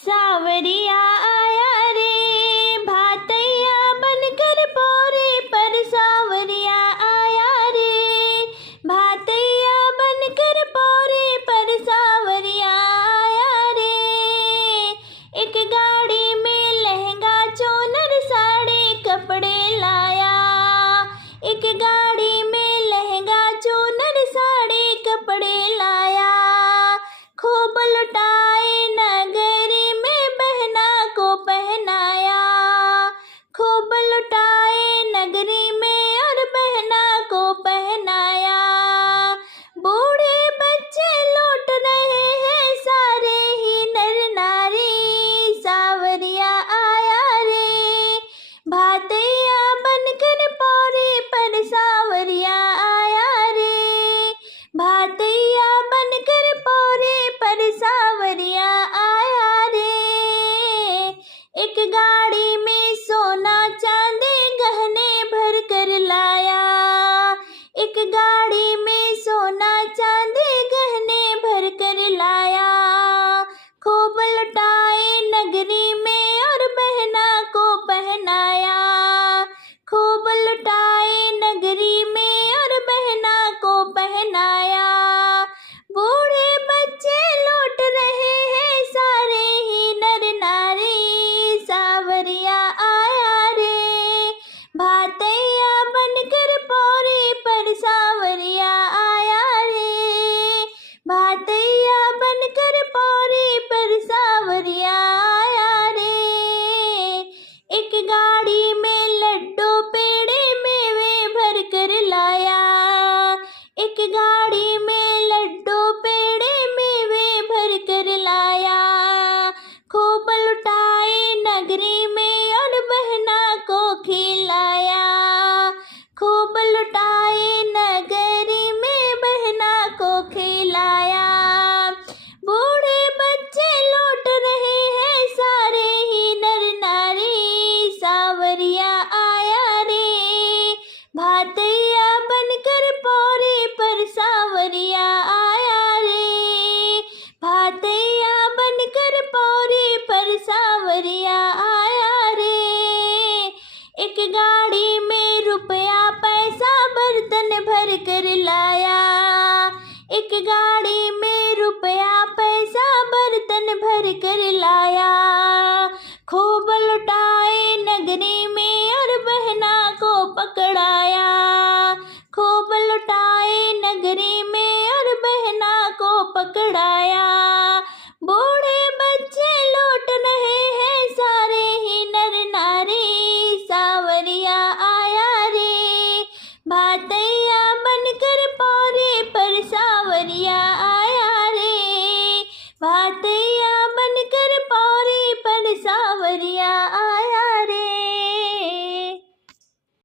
सावरिया आया रे भातैया बनकर पोरे पर। सावरिया आया रे भातैया बनकर पोरे पर। सावरिया आया रे एक गाड़ी में लहंगा चोनर साड़ी कपड़े लाया। एक गाड़ी में लहंगा चोनर साड़ी कपड़े लाया। खूब लुटाए नगरी में बहना को पहनाया। खूब लुटाए नगरी में और बहना को पहनाया। बूढ़े बच्चे लूट रहे हैं सारे ही नर नारी। सावरिया आया रे भातैया बनकर पोरे पर। सावरिया आया रे भातैया बनकर पोरे पर। सावरिया आया रे एक गाड़ी में सोना चांदी गहने भर कर लाया। एक गाड़ी में सोना चांदी गहने भर कर लाया। खूब लुटाए नगरी में और बहना को पहनाया। खूब लुटाए नगरी में और बहना को पहनाया। बूढ़े बच्चे लूट रहे हैं सारे ही नर नारी। सावरिया आया रे भातैया बनकर पोरे पर। सावरिया आया रे भातैया बनकर पोरे पर। सावरिया आया रे एक गाड़ी में लड्डू पेड़े मेवे भर कर लाया। एक गाड़ी में लड्डू पेड़े मेवे भर कर लाया। खूब लुटाए नगरी में और बहना को खिलाया। खूब लुटाए नगरी में बहना को खिलाया। बूढ़े बच्चे लूट रहे हैं सारे ही नर नारी। सावरिया आया रे भातैया बनकर पोरे पर। सावरिया आया रे भातैया बनकर पोरे पर। सावरिया आया रे एक गाड़ी में रुपया पैसा बर्तन भर कर लाया। एक गाड़ी में रुपया पैसा बर्तन भर कर लाया। खूब लुटाए नगरी में और बहना को पकड़ाया। खूब लुटाए नगरी में और बहना को पकड़ाया।